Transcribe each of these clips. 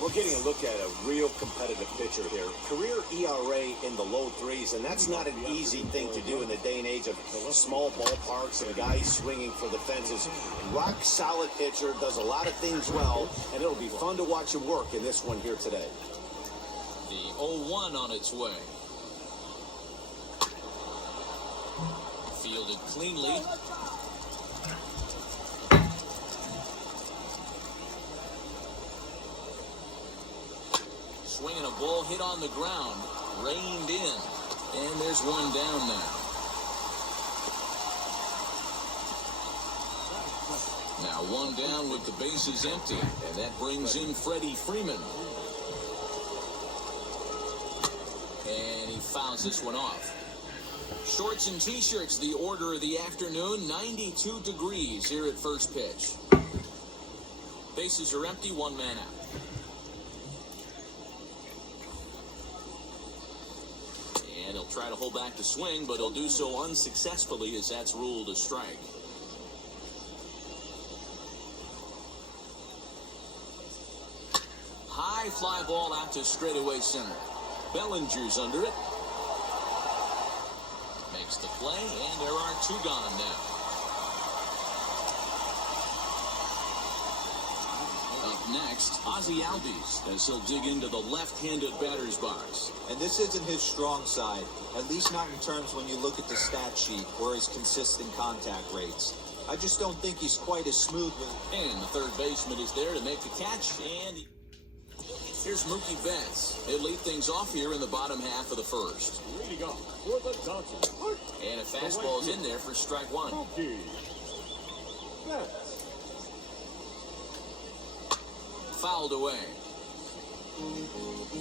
we're getting a look at a real competitive pitcher here. Career ERA in the low threes, and that's not an easy thing to do in the day and age of small ballparks and guys swinging for the fences. Rock solid pitcher, does a lot of things well, and it'll be fun to watch him work in this one here today. The 0-1 on its way. Fielded cleanly. Swinging a ball hit on the ground, reined in, and there's one down now. Now one down with the bases empty, and that brings in Freddie Freeman. And he fouls this one off. Shorts and t-shirts, the order of the afternoon, 92 degrees here at first pitch. Bases are empty, one man out. And he'll try to hold back the swing, but he'll do so unsuccessfully as that's ruled a strike. High fly ball out to straightaway center. Bellinger's under it. Makes the play, and there are two gone now. Up next, Ozzie Albies, as he'll dig into the left-handed batter's box. And this isn't his strong side, at least not in terms when you look at the stat sheet or his consistent contact rates. I just don't think he's quite as smooth with it. And the third baseman is there to make the catch, and here's Mookie Betts. He'll lead things off here in the bottom half of the first. Leading off for the Dodgers. And a fastball's in there for strike one. Mookie Betts. Fouled away.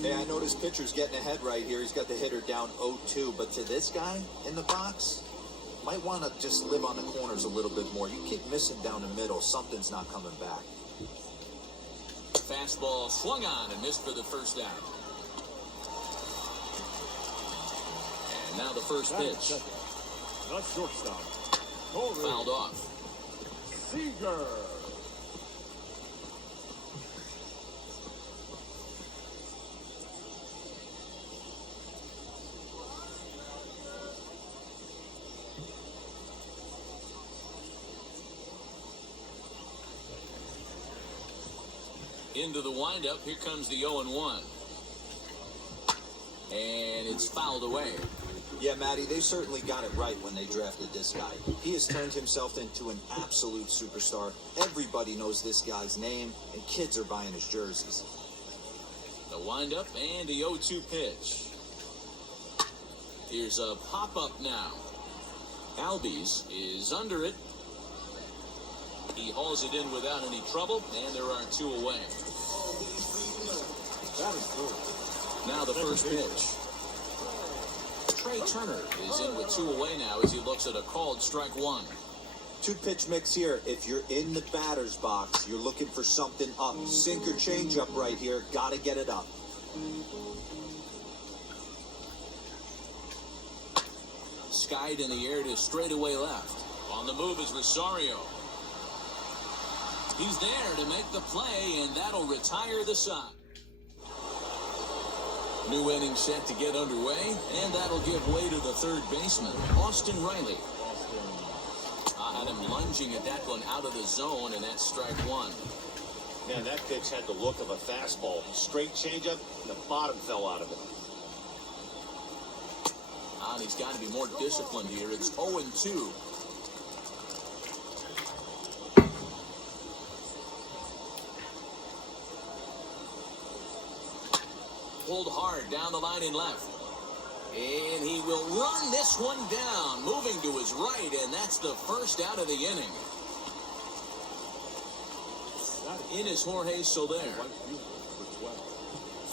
Hey, I noticed pitcher's getting ahead right here. He's got the hitter down 0-2, but to this guy in the box, might want to just live on the corners a little bit more. You keep missing down the middle, something's not coming back. Fastball swung on and missed for the first out. And now the first pitch. Not shortstop. Fouled off. Seager. Into the windup, here comes the 0-1. And it's fouled away. Yeah, Matty, they certainly got it right when they drafted this guy. He has turned himself into an absolute superstar. Everybody knows this guy's name, and kids are buying his jerseys. The windup and the 0-2 pitch. Here's a pop-up now. Albies is under it. He hauls it in without any trouble, and there are two away. That is good. Now the first pitch. Trey Turner is in with two away now as he looks at a called strike one. Two-pitch mix here. If you're in the batter's box, you're looking for something up. Sink or change up right here. Got to get it up. Skied in the air to straightaway left. On the move is Rosario. He's there to make the play, and that'll retire the side. New inning set to get underway, and that'll give way to the third baseman, Austin Riley. I had him lunging at that one out of the zone, and that's strike one. Man, that pitch had the look of a fastball. Straight changeup, and the bottom fell out of it. And he's got to be more disciplined here. It's 0-2. Pulled hard down the line in left. And he will run this one down, moving to his right, and that's the first out of the inning. In is Jorge Soler.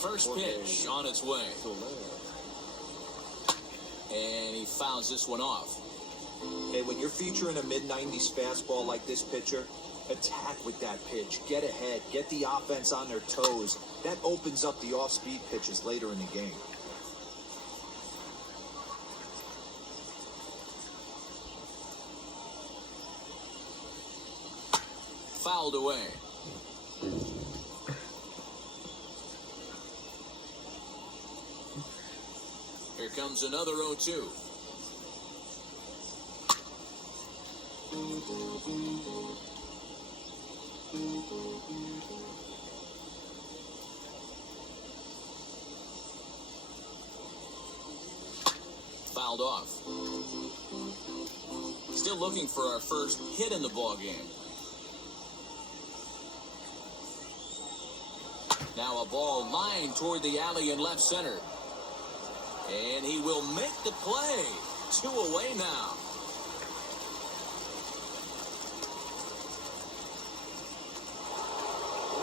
First pitch on its way. And he fouls this one off. Hey, when you're featuring a mid-90s fastball like this pitcher, attack with that pitch. Get ahead. Get the offense on their toes. That opens up the off-speed pitches later in the game. Fouled away. Here comes another 0-2. Fouled off. Still looking for our first hit in the ball game. Now a ball lined toward the alley in left center. And he will make the play. 2 away now.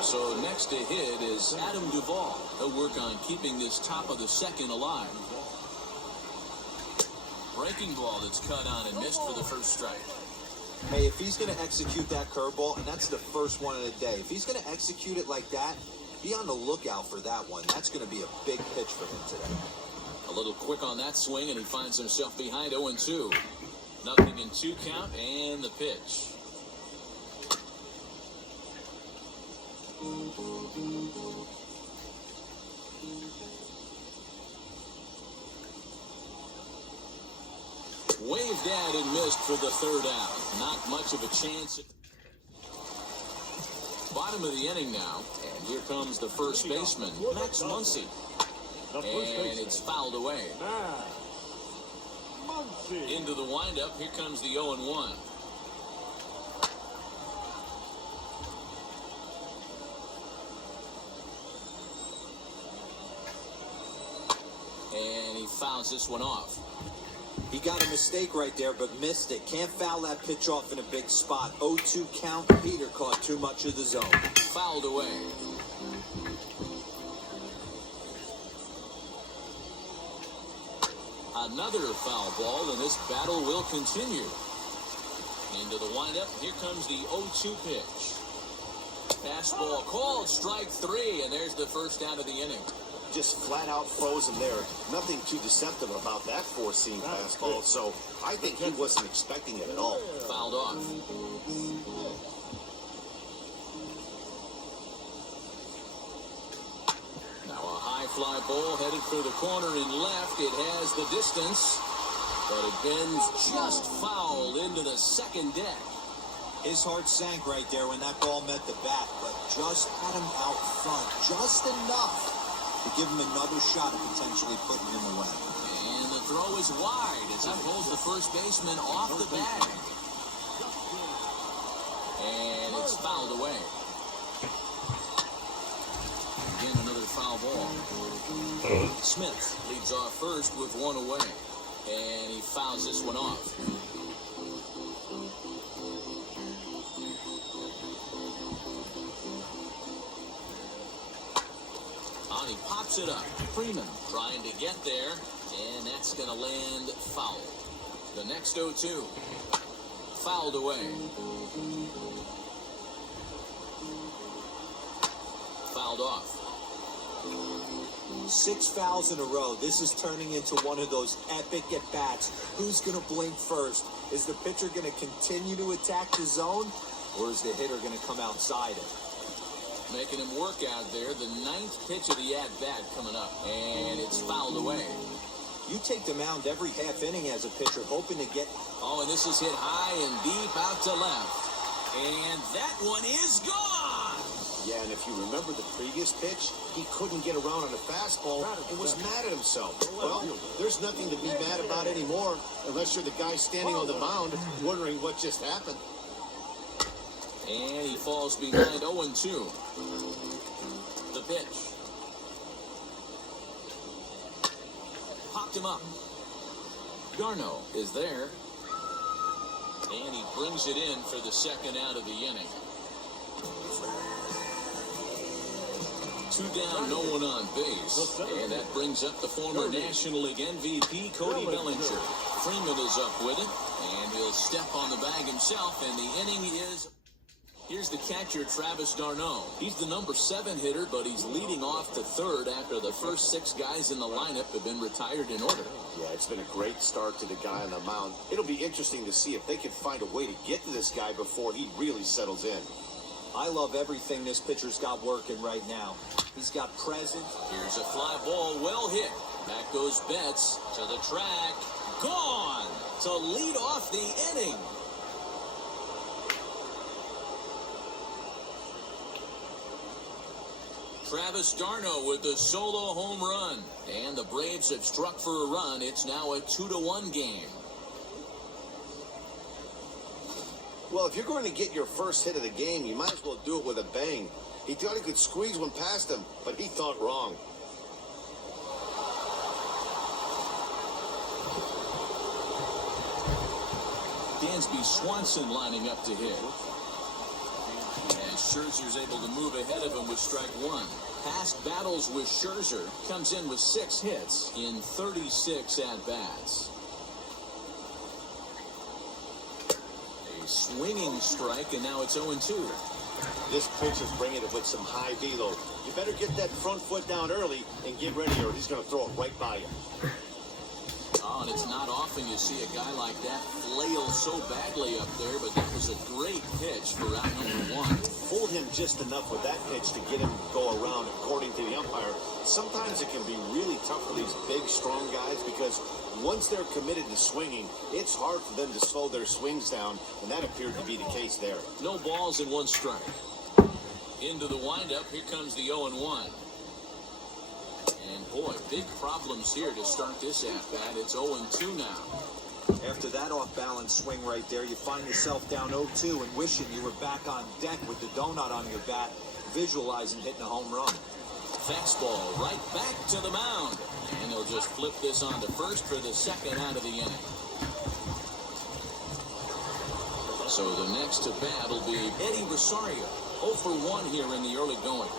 So next to hit is Adam Duvall. He'll work on keeping this top of the second alive. Breaking ball that's cut on and missed for the first strike. Hey, if he's going to execute that curveball, and that's the first one of the day, if he's going to execute it like that, be on the lookout for that one. That's going to be a big pitch for him today. A little quick on that swing, and he finds himself behind 0-2. Nothing in 2 count, and the pitch. Waved at and missed for the third out. Not much of a chance. Bottom of the inning now, and here comes the first baseman, Max Muncy. And it's fouled away. Into the windup, here comes the 0-1. And he fouls this one off. He got a mistake right there, but missed it. Can't foul that pitch off in a big spot. 0-2 count. Peter caught too much of the zone. Fouled away. Another foul ball, and this battle will continue. Into the windup, here comes the 0-2 pitch. Fastball called, strike 3, and there's the first out of the inning. Just flat out frozen there. Nothing too deceptive about that four-seam fastball, so I think he wasn't expecting it at all. Fouled off. Now a high fly ball headed for the corner in left. It has the distance, but it bends just foul into the second deck. His heart sank right there when that ball met the bat, but just had him out front, just enough to give him another shot at potentially putting him away. And the throw is wide as he pulls the first baseman off the bag. And it's fouled away. Again, another foul ball. Smith leads off first with 1 away. And he fouls this one off. He pops it up. Freeman trying to get there, and that's going to land foul. The next 0-2. Fouled away. Fouled off. 6 fouls in a row. This is turning into one of those epic at-bats. Who's going to blink first? Is the pitcher going to continue to attack the zone, or is the hitter going to come outside it? Making him work out there. The 9th pitch of the at-bat coming up. And it's fouled away. You take the mound every half inning as a pitcher, hoping to get... Oh, and this is hit high and deep out to left. And that one is gone! Yeah, and if you remember the previous pitch, he couldn't get around on a fastball and was mad at himself. Well, there's nothing to be mad about anymore unless you're the guy standing on the mound wondering what just happened. And he falls behind 0-2. The pitch. Popped him up. Garneau is there. And he brings it in for the second out of the inning. 2 down, no one on base. And that brings up the former National League MVP, Cody Bellinger. Freeman is up with it. And he'll step on the bag himself. And the inning is... Here's the catcher, Travis d'Arnaud. He's the number 7 hitter, but he's leading off to third after the first 6 guys in the lineup have been retired in order. Yeah, it's been a great start to the guy on the mound. It'll be interesting to see if they can find a way to get to this guy before he really settles in. I love everything this pitcher's got working right now. He's got presence. Here's a fly ball, well hit. Back goes Betts to the track. Gone to lead off the inning. Travis d'Arnaud with the solo home run. And the Braves have struck for a run. It's now a 2-1 game. Well, if you're going to get your first hit of the game, you might as well do it with a bang. He thought he could squeeze one past him, but he thought wrong. Dansby Swanson lining up to hit. And Scherzer's able to move ahead of him with strike one. Past battles with Scherzer, comes in with 6 hits in 36 at-bats. A swinging strike, and now it's 0-2. This pitch is bringing it with some high velo. You better get that front foot down early and get ready, or he's going to throw it right by you. Oh, and it's not often you see a guy like that flail so badly up there, but that was a great pitch for out number 1. Fooled him just enough with that pitch to get him to go around, according to the umpire. Sometimes it can be really tough for these big, strong guys because once they're committed to swinging, it's hard for them to slow their swings down, and that appeared to be the case there. No balls and 1 strike. Into the windup, here comes the 0-1. And boy, big problems here to start this at-bat. It's 0-2 now. After that off-balance swing right there, you find yourself down 0-2 and wishing you were back on deck with the donut on your bat, visualizing hitting a home run. Fastball right back to the mound. And they'll just flip this on to first for the second out of the inning. So the next to bat will be Eddie Rosario. 0 for 1 here in the early going.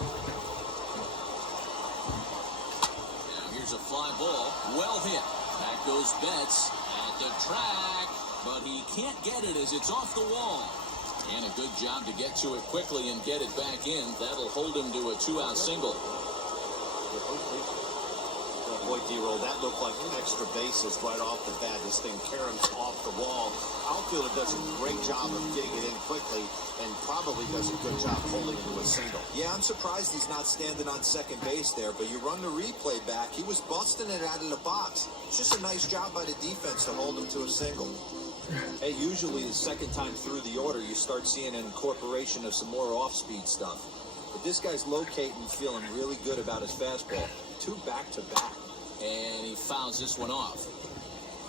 Now here's a fly ball. Well hit. Back goes Betts at the track. But he can't get it as it's off the wall. And a good job to get to it quickly and get it back in. That'll hold him to a 2-out single. Boy, D-Roll, that looked like extra bases right off the bat. This thing caroms off the wall. Outfielder does a great job of getting it in quickly and probably does a good job holding it to a single. Yeah, I'm surprised he's not standing on second base there, but you run the replay back, he was busting it out of the box. It's just a nice job by the defense to hold him to a single. Hey, usually the second time through the order, you start seeing an incorporation of some more off-speed stuff. But this guy's locating, feeling really good about his fastball. 2 back-to-back. And he fouls this one off.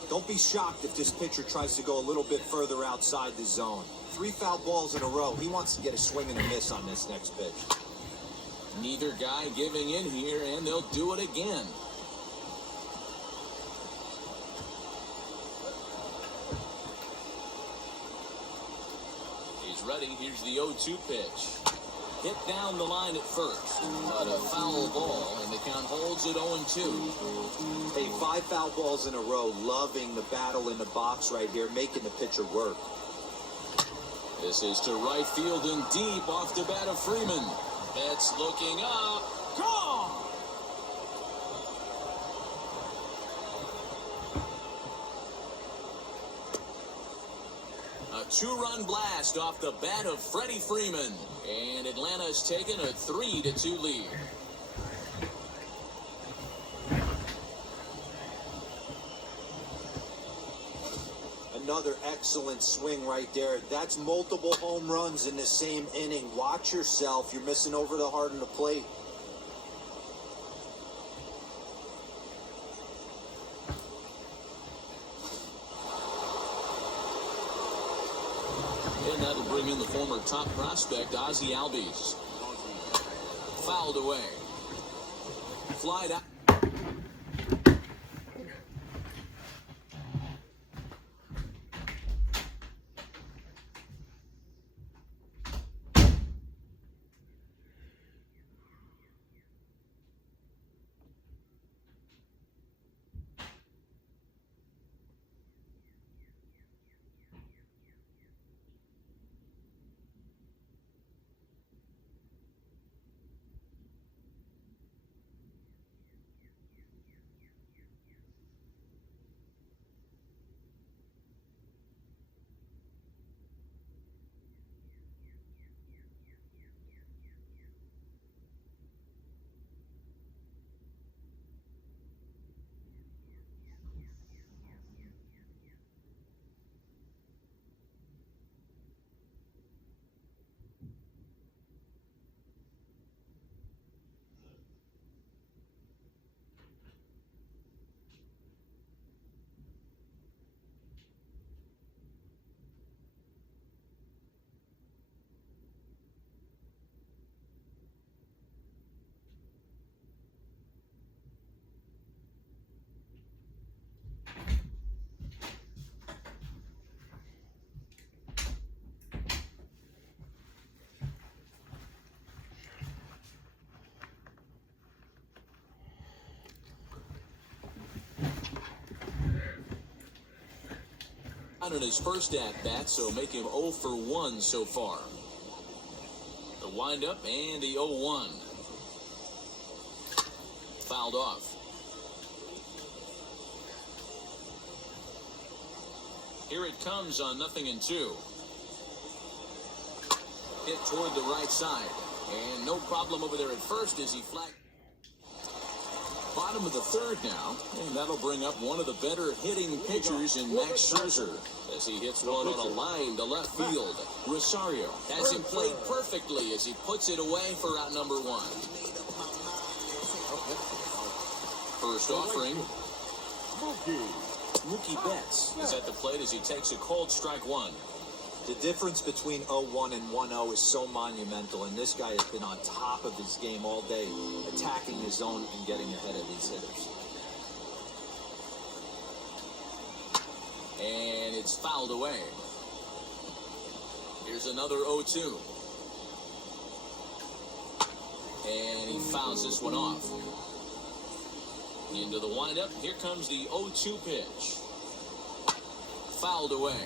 Don't be shocked if this pitcher tries to go a little bit further outside the zone. 3 foul balls in a row. He wants to get a swing and a miss on this next pitch. Neither guy giving in here, and they'll do it again. He's ready. Here's the 0-2 pitch. Hit down the line at first, but a foul ball, and the count holds at 0-2. Hey, 5 foul balls in a row. Loving the battle in the box right here, making the pitcher work. This is to right field and deep off the bat of Freeman. Betts looking up. Gone! A 2-run blast off the bat of Freddie Freeman. And Atlanta's taken a 3-2 lead. Another excellent swing right there. That's multiple home runs in the same inning. Watch yourself. You're missing over the heart of the plate. And that'll bring in the former top prospect, Ozzie Albies. Fouled away. Flied out. out in his first at-bat, so make him 0 for 1 so far. The windup and the 0-1. Fouled off. Here it comes on 0-2. Hit toward the right side. And no problem over there at first as he flat. Bottom of the third now, and that'll bring up one of the better hitting pitchers in Max Scherzer as he hits one on a line to left field. Rosario has him played perfectly as he puts it away for out number 1. First offering. Mookie Betts is at the plate as he takes a cold strike 1. The difference between 0-1 and 1-0 is so monumental, and this guy has been on top of his game all day, attacking his zone and getting ahead of these hitters. And it's fouled away. Here's another 0-2. And he fouls this one off. Into the windup. Here comes the 0-2 pitch. Fouled away.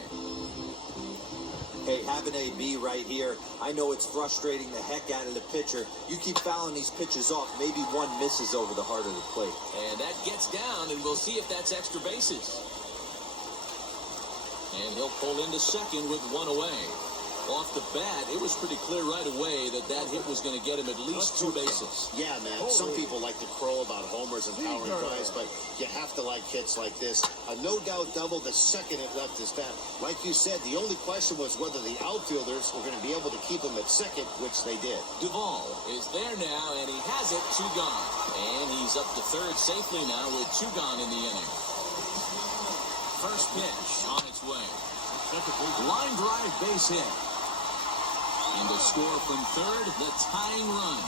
Hey, have an AB right here. I know it's frustrating the heck out of the pitcher. You keep fouling these pitches off, maybe one misses over the heart of the plate. And that gets down, and we'll see if that's extra bases. And he'll pull into second with 1 away. Off the bat, it was pretty clear right away that that hit was going to get him at least 2 bases. Yeah, man. Some people like to crow about homers and powering drives, but you have to like hits like this. A no-doubt double the second it left his bat. Like you said, the only question was whether the outfielders were going to be able to keep him at second, which they did. Duvall is there now, and he has it, 2 gone. And he's up to third safely now with 2 gone in the inning. First pitch on its way. Line drive base hit. And the score from third, the tying run.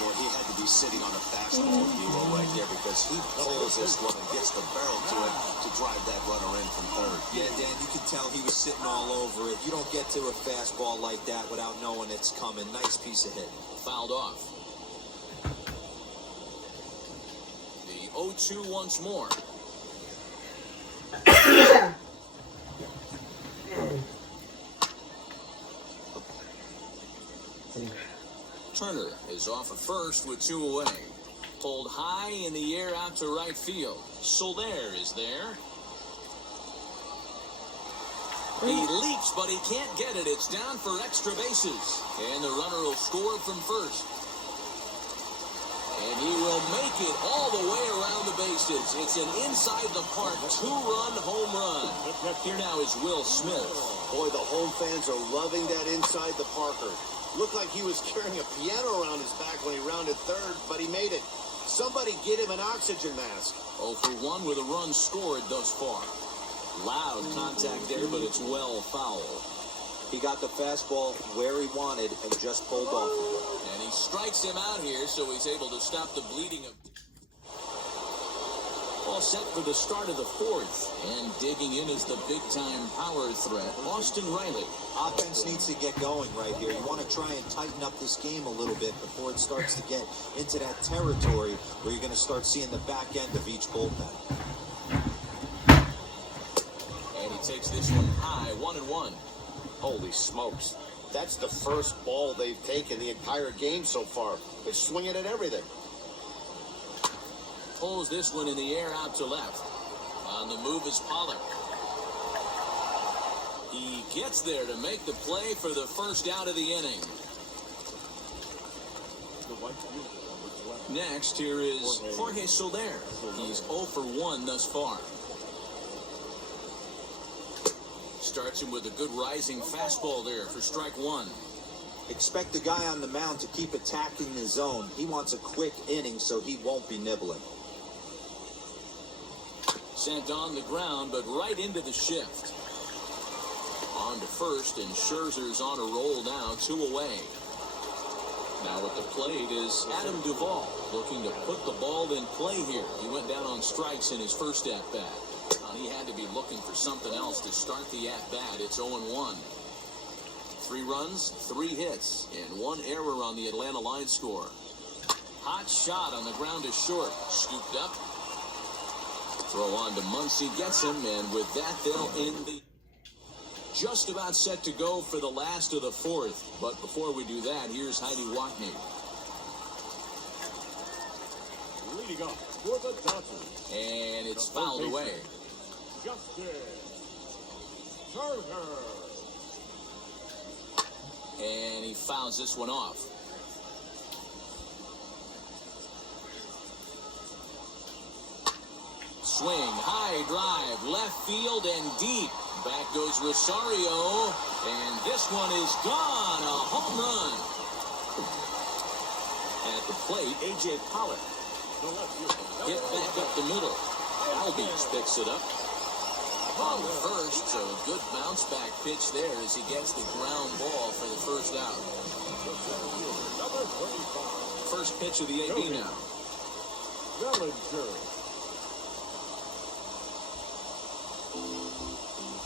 Boy, he had to be sitting on a fastball hero right there because he pulls this one and gets the barrel to it to drive that runner in from third. Yeah, Dan, you can tell he was sitting all over it. You don't get to a fastball like that without knowing it's coming. Nice piece of hitting. Fouled off. The 0-2 once more. Turner is off at first with 2 away. Pulled high in the air out to right field. Soler is there. He leaps, but he can't get it. It's down for extra bases. And the runner will score from first. And he will make it all the way around the bases. It's an inside-the-park 2-run home run. Here now is Will Smith. Boy, the home fans are loving that inside-the-parker. Looked like he was carrying a piano around his back when he rounded third, but he made it. Somebody get him an oxygen mask. 0 for 1 with a run scored thus far. Loud contact there, but it's well foul. He got the fastball where he wanted and just pulled off. And he strikes him out here, so he's able to stop the bleeding of... All set for the start of the fourth. And digging in is the big-time power threat, Austin Riley. Offense needs to get going right here. You want to try and tighten up this game a little bit before it starts to get into that territory where you're going to start seeing the back end of each bullpen. And he takes this one high, 1-1. Holy smokes. That's the first ball they've taken the entire game so far. They're swinging at everything. Pulls this one in the air out to left. On the move is Pollock. He gets there to make the play for the first out of the inning. Next, here is Jorge Soler. He's 0 for 1 thus far. Starts him with a good rising fastball there for strike 1. Expect the guy on the mound to keep attacking the zone. He wants a quick inning so he won't be nibbling. Sent on the ground, but right into the shift. On to first, and Scherzer's on a roll now, 2 away. Now at the plate is Adam Duvall, looking to put the ball in play here. He went down on strikes in his first at-bat. He had to be looking for something else to start the at-bat. It's 0-1. 3 runs, 3 hits, and 1 error on the Atlanta line score. Hot shot on the ground is short. Scooped up. Throw on to Muncy, gets him, and with that, they'll end the... Just about set to go for the last of the fourth. But before we do that, here's Heidi Watney. Leading up for the Dodgers. And it's fouled away. Justin Turner. And he fouls this one off. Swing, high drive, left field and deep. Back goes Rosario, and this one is gone. A home run. At the plate, A.J. Pollock. Hit back up the middle. Albies picks it up. On the first, so a good bounce back pitch there as he gets the ground ball for the first out. First pitch of the AB now. Bellinger.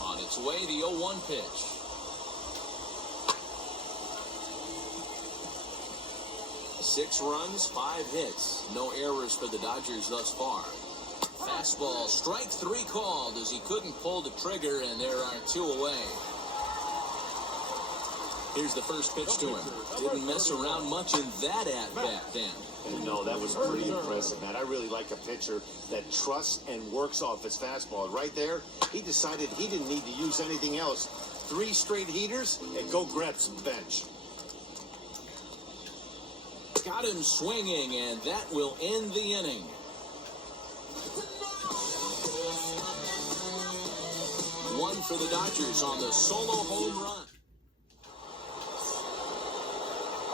On its way, the 0-1 pitch. Six runs, 5 hits. No errors for the Dodgers thus far. Fastball, strike 3 called as he couldn't pull the trigger, and there are 2 away. Here's the first pitch to him. Didn't mess around much in that at-bat then. And no, that was pretty impressive, man. I really like a pitcher that trusts and works off his fastball. Right there, he decided he didn't need to use anything else. 3 straight heaters, and go grab some bench. Got him swinging, and that will end the inning. One for the Dodgers on the solo home run.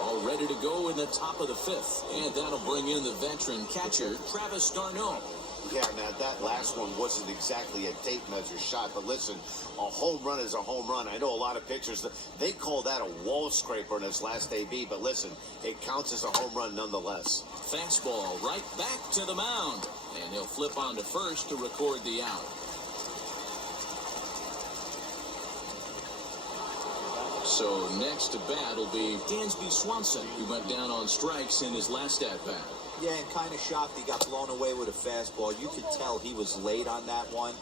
All ready to go in the top of the 5th. And that'll bring in the veteran catcher, Travis d'Arnaud. Yeah, man, that last one wasn't exactly a tape measure shot, but listen, a home run is a home run. I know a lot of pitchers, they call that a wall scraper in his last AB, but listen, it counts as a home run nonetheless. Fastball right back to the mound. And he'll flip on to first to record the out. So next to bat will be Dansby Swanson, who went down on strikes in his last at-bat. Yeah, and kind of shocked he got blown away with a fastball. You could tell he was late on that one.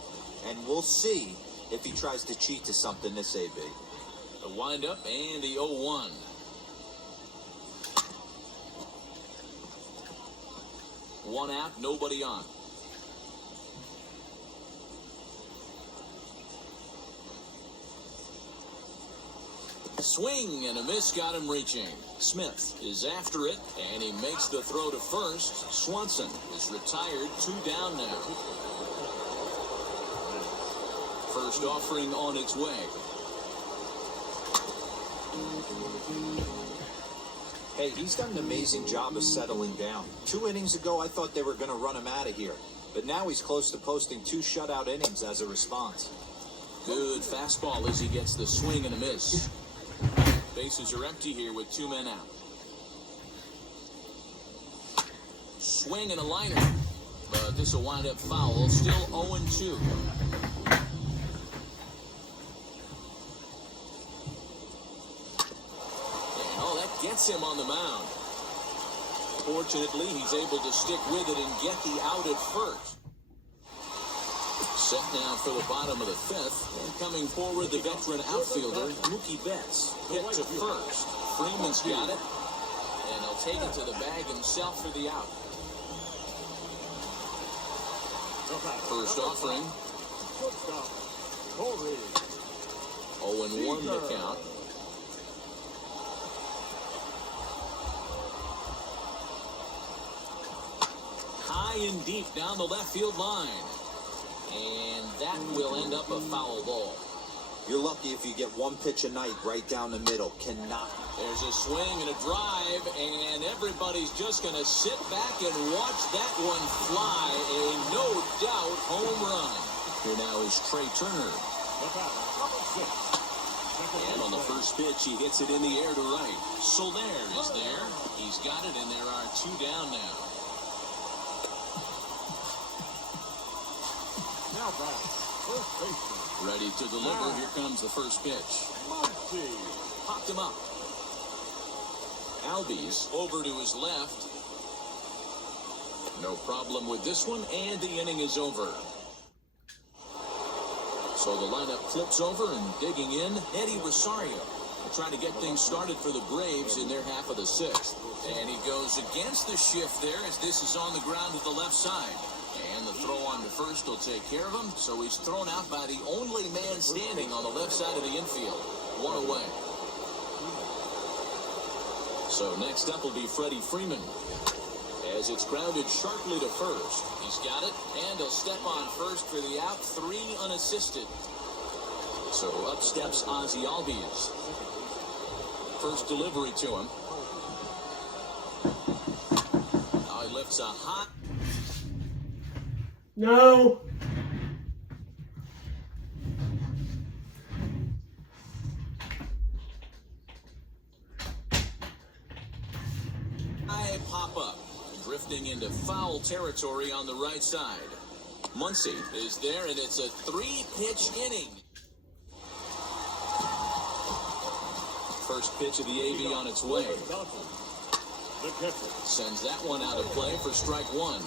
And we'll see if he tries to cheat to something this AB. The windup and the 0-1. One out, nobody on. Swing and a miss got him reaching. Smith is after it, and he makes the throw to first. Swanson is retired, 2 down now. First offering on its way. Hey, he's done an amazing job of settling down. 2 innings ago, I thought they were going to run him out of here. But now he's close to posting 2 shutout innings as a response. Good fastball as he gets the swing and a miss. Bases are empty here with 2 men out. Swing and a liner. But this will wind up foul. Still 0-2. And that gets him on the mound. Fortunately, he's able to stick with it and get the out at first. Set now for the bottom of the 5th. And coming forward, the veteran outfielder, Mookie Betts. Hit to first. Freeman's got it. And he'll take it to the bag himself for the out. First offering. 0-1 the count. High and deep down the left field line. And that will end up a foul ball. You're lucky if you get 1 pitch a night right down the middle. Cannot. There's a swing and a drive, and everybody's just going to sit back and watch that one fly. A no-doubt home run. Here now is Trey Turner. And on the first pitch, he hits it in the air to right. Soler is there. He's got it, and there are 2 down now. Now back, first baseman. Ready to deliver. Here comes the first pitch. Muncy. Popped him up. Albies over to his left. No problem with this one, and the inning is over. So the lineup flips over and digging in, Eddie Rosario. Trying to get things started for the Braves in their half of the sixth. And he goes against the shift there as this is on the ground to the left side. And the throw on to first will take care of him. So he's thrown out by the only man standing on the left side of the infield. One away. So next up will be Freddie Freeman. As it's grounded sharply to first. He's got it, and he'll step on first for the out. 3 unassisted. So up steps Ozzie Albies. First delivery to him. Now he lifts a hot. No. High pop-up. Drifting into foul territory on the right side. Muncy is there, and it's a 3-pitch inning. First pitch of the AV on its way. The catcher. Sends that one out of play for strike 1.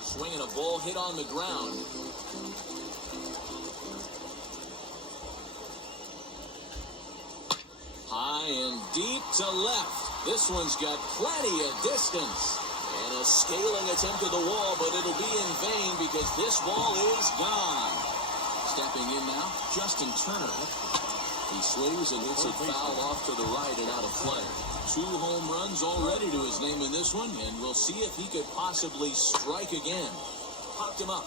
Swinging a ball hit on the ground. High and deep to left. This one's got plenty of distance. And a scaling attempt to the wall, but it'll be in vain because this ball is gone. Stepping in now, Justin Turner. He swings and hits it foul off to the right and out of play. 2 home runs already to his name in this one, and we'll see if he could possibly strike again. Popped him up.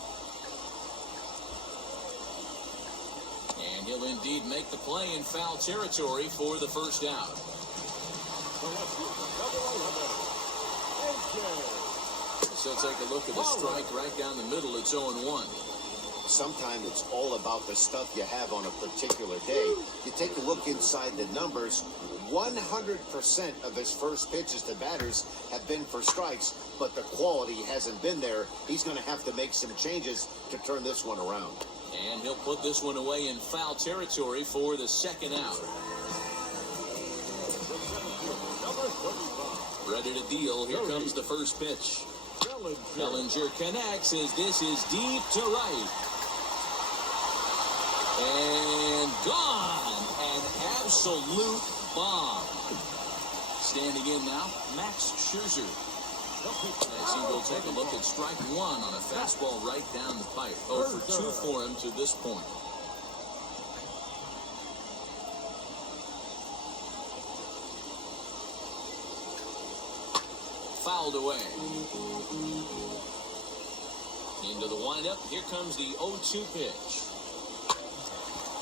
And he'll indeed make the play in foul territory for the first out. So take a look at the strike right down the middle. It's 0-1. Sometimes it's all about the stuff you have on a particular day. You take a look inside the numbers. 100% of his first pitches to batters have been for strikes, but the quality hasn't been there. He's going to have to make some changes to turn this one around. And he'll put this one away in foul territory for the second out. Ready to deal. Here comes the first pitch. Bellinger connects as this is deep to right. And gone. An absolute bomb. Standing in now, Max Scherzer. As he will take a look at strike 1 on a fastball right down the pipe. 0 for 2 for him to this point. Fouled away. Into the windup. Here comes the 0-2 pitch.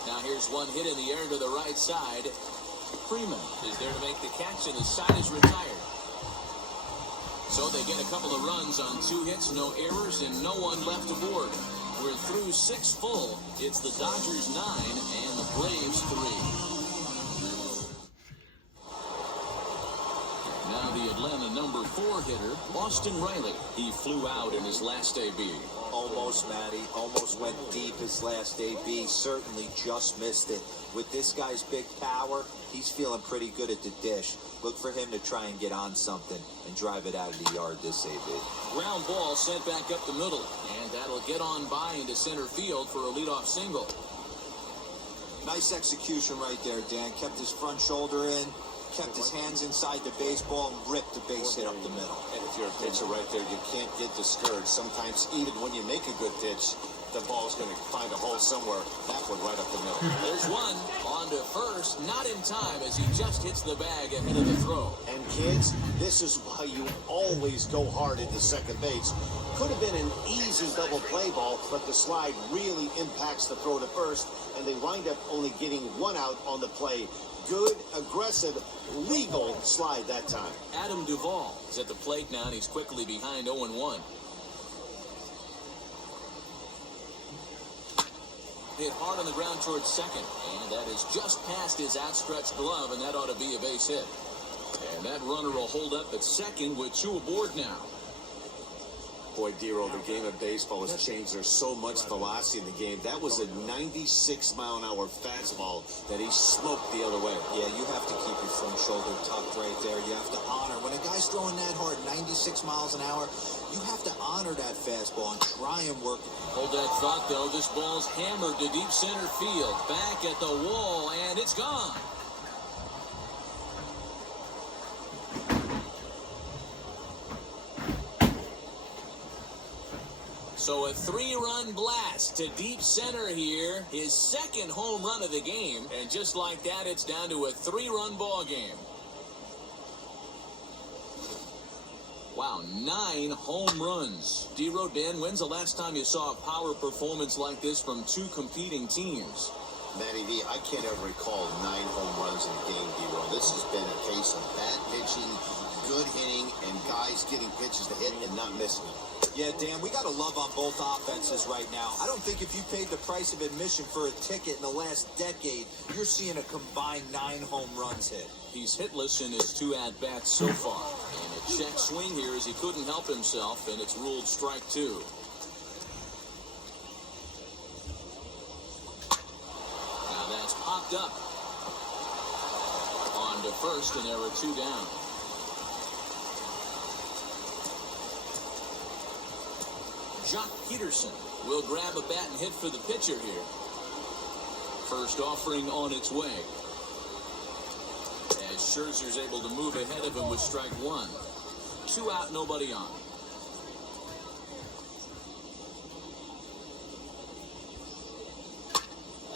Now here's one hit in the air to the right side. Freeman is there to make the catch, and the side is retired. So they get a couple of runs on 2 hits, no errors, and no one left aboard. We're through 6 full. It's the Dodgers 9 and the Braves 3. Now the Atlanta number 4 hitter, Austin Riley. He flew out in his last AB. Almost, Matty. Almost went deep his last AB. Certainly just missed it. With this guy's big power, he's feeling pretty good at the dish. Look for him to try and get on something and drive it out of the yard this AB. Ground ball sent back up the middle, and that'll get on by into center field for a leadoff single. Nice execution right there, Dan. Kept his front shoulder in, kept his hands inside the baseball, and ripped the base hit up the middle. And if you're a pitcher right there, you can't get discouraged. Sometimes even when you make a good pitch, the ball's going to find a hole somewhere. That one right up the middle. There's one on to first, not in time as he just hits the bag ahead of the throw. And kids, this is why you always go hard into second base. Could have been an easy double play ball, but the slide really impacts the throw to first, and they wind up only getting 1 out on the play. Good, aggressive, legal slide that time. Adam Duvall is at the plate now, and he's quickly behind 0-1. Hit hard on the ground towards second, and that is just past his outstretched glove, and that ought to be a base hit. And that runner will hold up at second with 2 aboard now. Boy, Dero, the game of baseball has changed. There's so much velocity in the game. That was a 96-mile-an-hour fastball that he smoked the other way. Yeah, you have to keep your front shoulder tucked right there. You have to honor. When a guy's throwing that hard, 96 miles an hour, you have to honor that fastball and try and work it. Hold that thought, though. This ball's hammered to deep center field. Back at the wall, and it's gone. So a 3-run blast to deep center here. His second home run of the game. And just like that, it's down to a 3-run ball game. Wow, 9 home runs. D-Road, Dan, when's the last time you saw a power performance like this from two competing teams? Matty V, I can't ever recall 9 home runs in a game, D-Road. This has been a case of bad pitching, good hitting, and guys getting pitches to hit and not missing them. Yeah, Dan, we got to love on both offenses right now. I don't think if you paid the price of admission for a ticket in the last decade, you're seeing a combined 9 home runs hit. He's hitless in his 2 at-bats so far. And a check swing here as he couldn't help himself, and it's ruled strike 2. Now that's popped up. On to first, and there are 2 down. Jock Peterson will grab a bat and hit for the pitcher here. First offering on its way. As Scherzer's able to move ahead of him with strike 1. 2 out, nobody on.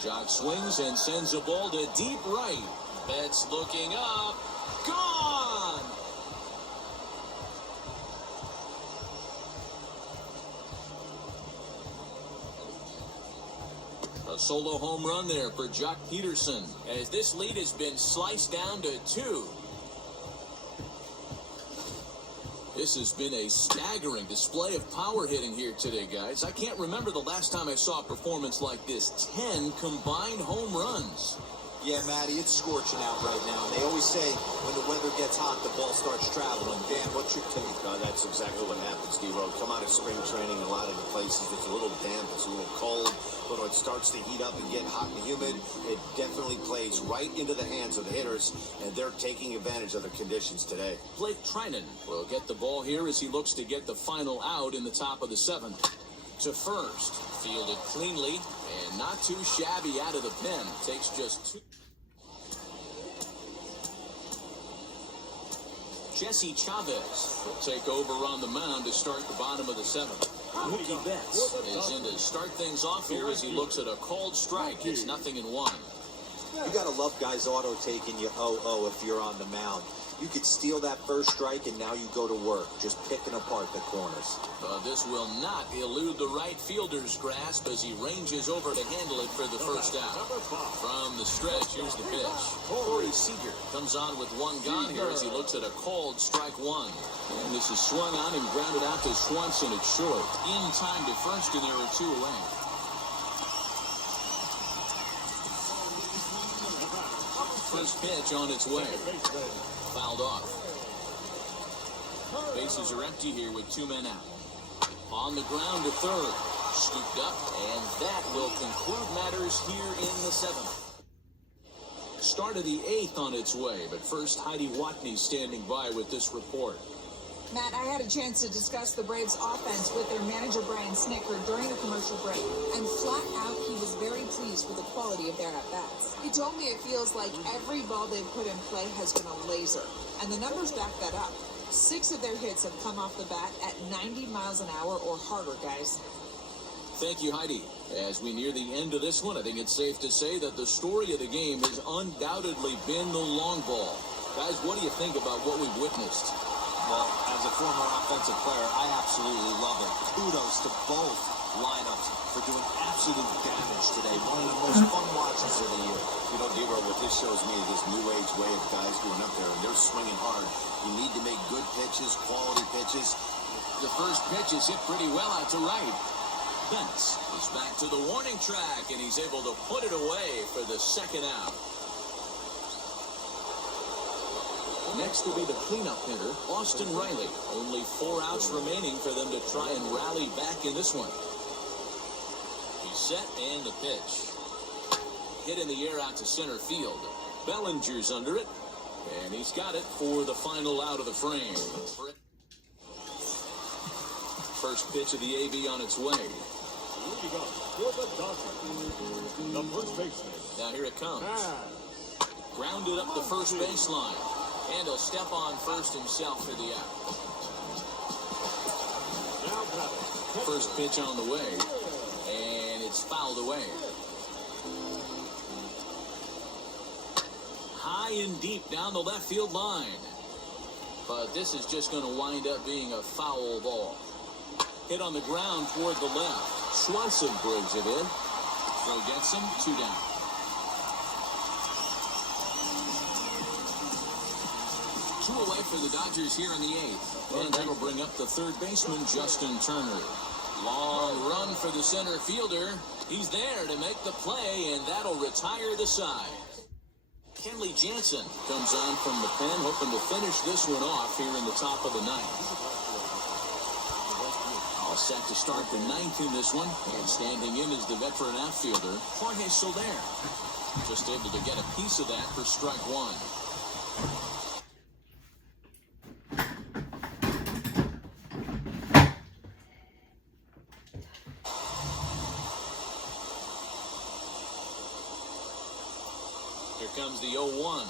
Jock swings and sends a ball to deep right. Betts looking up. Gone! A solo home run there for Jock Peterson, as this lead has been sliced down to 2. This has been a staggering display of power hitting here today, guys. I can't remember the last time I saw a performance like this. 10 combined home runs. Yeah, Matty, it's scorching out right now. And they always say when the weather gets hot, the ball starts traveling. Dan, what's your take? That's exactly what happens, D-Road. Come out of spring training, a lot of the places, it's a little damp, it's a little cold. But when it starts to heat up and get hot and humid, it definitely plays right into the hands of the hitters, and they're taking advantage of the conditions today. Blake Trinan will get the ball here as he looks to get the final out in the top of the 7th. To first, fielded cleanly and not too shabby out of the pen. Takes just 2. Jesse Chavez will take over on the mound to start the bottom of the 7th. Mookie Betts is in to start things off here as he looks at a called strike. It's 0-1. You got to love guys auto-taking you 0-0 if you're on the mound. You could steal that first strike, and now you go to work, just picking apart the corners. This will not elude the right fielder's grasp as he ranges over to handle it for the first out. From the stretch, here's the pitch. Corey Seager comes on with 1 gone here as he looks at a called strike 1. And this is swung on and grounded out to Swanson at short. In time to first, and there are 2 away. First pitch on its way. Fouled off. Bases are empty here with 2 men out. On the ground to third. Scooped up, and that will conclude matters here in the 7th. Start of the 8th on its way, but first Heidi Watney standing by with this report. Matt, I had a chance to discuss the Braves' offense with their manager, Brian Snitker, during the commercial break. And flat out, he was very pleased with the quality of their at-bats. He told me it feels like every ball they've put in play has been a laser. And the numbers back that up. 6 of their hits have come off the bat at 90 miles an hour or harder, guys. Thank you, Heidi. As we near the end of this one, I think it's safe to say that the story of the game has undoubtedly been the long ball. Guys, what do you think about what we've witnessed? Well, as a former offensive player, I absolutely love it. Kudos to both lineups for doing absolute damage today. One of the most fun watches of the year. You know, D-Road, what this shows me is this new age way of guys going up there, and they're swinging hard. You need to make good pitches, quality pitches. The first pitch is hit pretty well out to right. Betts is back to the warning track, and he's able to put it away for the 2nd out. Next will be the cleanup hitter, Austin Riley. Only 4 outs remaining for them to try and rally back in this one. He's set, and the pitch. Hit in the air out to center field. Bellinger's under it. And he's got it for the final out of the frame. First pitch of the AB on its way. Leading up for the Dodgers, the first baseman. Now here it comes. Ah, Grounded up the first baseline. And he'll step on first himself for the out. now batting. First pitch on the way. And it's fouled away. High and deep down the left field line. But this is just going to wind up being a foul ball. Hit on the ground toward the left. Swanson brings it in. Throw gets him, 2 down. Two away for the Dodgers here in the 8th. And that'll bring up the third baseman, Justin Turner. Long run for the center fielder. He's there to make the play, and that'll retire the side. Kenley Jansen comes on from the pen, hoping to finish this one off here in the top of the 9th. All set to start the 9th in this one, and standing in is the veteran outfielder, Jorge Soler. Just able to get a piece of that for strike 1. Here comes the 0-1.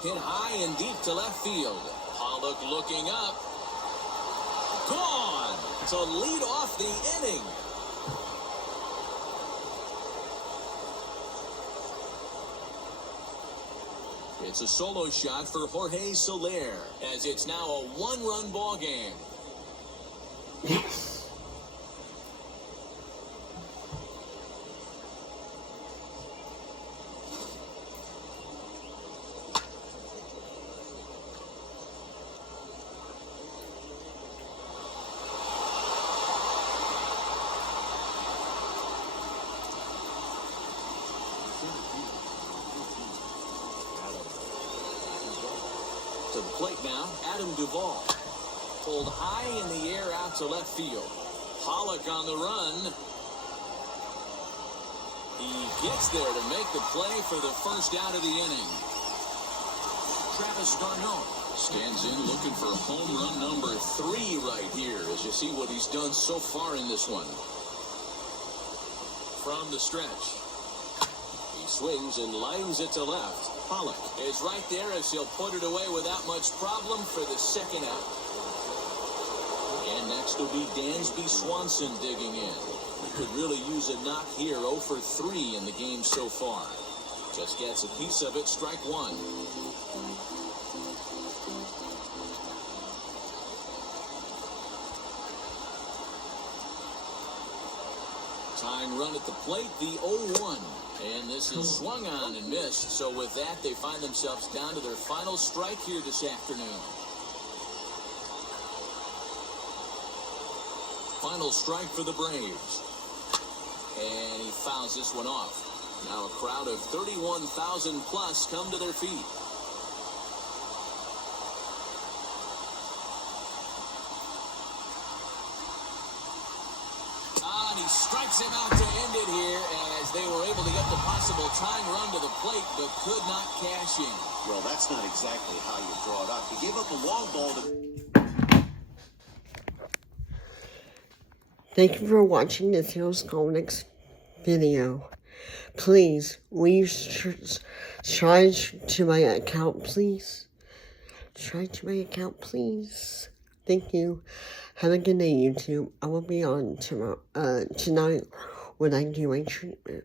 Hit high and deep to left field. Pollock looking up. Gone to lead off the inning. It's a solo shot for Jorge Soler, as it's now a 1-run ball game. Yes. To the plate now, Adam Duvall. Pulled high in the air out to left field. Pollock on the run. He gets there to make the play for the first out of the inning. Travis d'Arnaud stands in looking for home run number 3 right here, as you see what he's done so far in this one. From the stretch. He swings and lines it to left. Pollock is right there as he'll put it away without much problem for the second out. And next will be Dansby Swanson digging in. He could really use a knock here, 0 for 3 in the game so far. Just gets a piece of it, strike 1. Tying run at the plate, the 0-1. And this is swung on and missed. So with that, they find themselves down to their final strike here this afternoon. Final strike for the Braves. And he fouls this one off. Now a crowd of 31,000 plus come to their feet. And he strikes him out to end it here, as they were able to get the possible tying run to the plate, but could not cash in. Well, that's not exactly how you draw it up. He gave up a long ball to... Thank you for watching this Heroes Comics video. Please, will you subscribe to my account, please? Subscribe to my account, please. Thank you. Have a good day, YouTube. I will be on tomorrow, tonight when I do my treatment.